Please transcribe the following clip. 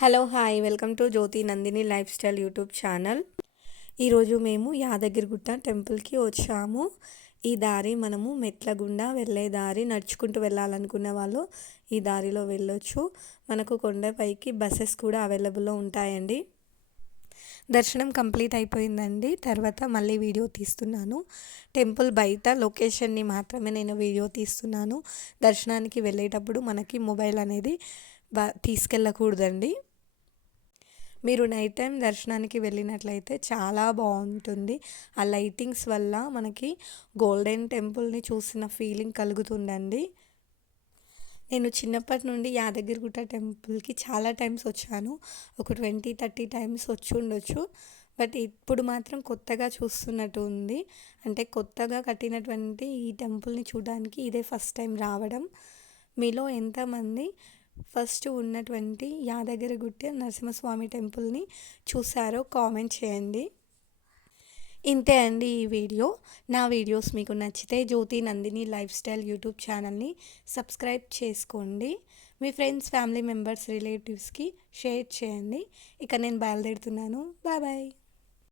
Hello hi welcome to Jyothi Nandini lifestyle YouTube channel. ఈరోజు మేము యాదగిరిగుట్ట టెంపుల్కి వచ్చాము. ఈ దారి మనము మెట్ల గుండా వెళ్ళే దారి, నడుచుకుంటూ వెళ్ళాలనుకున్న వాళ్ళు ఈ దారిలో వెళ్ళొచ్చు. మనకు కొండపైకి బస్సెస్ కూడా అవైలబుల్లో ఉంటాయండి. దర్శనం కంప్లీట్ అయిపోయిందండి. తర్వాత మళ్ళీ వీడియో తీస్తున్నాను. టెంపుల్ బయట లొకేషన్ని మాత్రమే నేను వీడియో తీస్తున్నాను. దర్శనానికి వెళ్ళేటప్పుడు మనకి మొబైల్ అనేది తీసుకెళ్ళకూడదండి. మీరు నైట్ టైం దర్శనానికి వెళ్ళినట్లయితే చాలా బాగుంటుంది. ఆ లైటింగ్స్ వల్ల మనకి గోల్డెన్ టెంపుల్ని చూసిన ఫీలింగ్ కలుగుతుందండి. నేను చిన్నప్పటి నుండి యాదగిరిగుట్ట టెంపుల్కి చాలా టైమ్స్ వచ్చాను. ఒక 20-30 టైమ్స్ వచ్చి ఉండొచ్చు. బట్ ఇప్పుడు మాత్రం కొత్తగా చూస్తున్నట్టు ఉంది. అంటే కొత్తగా కట్టినటువంటి ఈ టెంపుల్ని చూడడానికి ఇదే ఫస్ట్ టైం రావడం. మీలో ఎంతమంది ఫస్ట్ ఉన్నటువంటి యాదగిరిగుట్ట నరసింహస్వామి టెంపుల్ని చూసారో కామెంట్ చేయండి. ఇంతే అండి ఈ వీడియో. నా వీడియోస్ మీకు నచ్చితే Jyothi Nandini lifestyle YouTube ఛానల్ని సబ్స్క్రైబ్ చేసుకోండి. మీ ఫ్రెండ్స్, ఫ్యామిలీ మెంబర్స్, రిలేటివ్స్కి షేర్ చేయండి. ఇక నేను బయలుదేరుతున్నాను. Bye bye.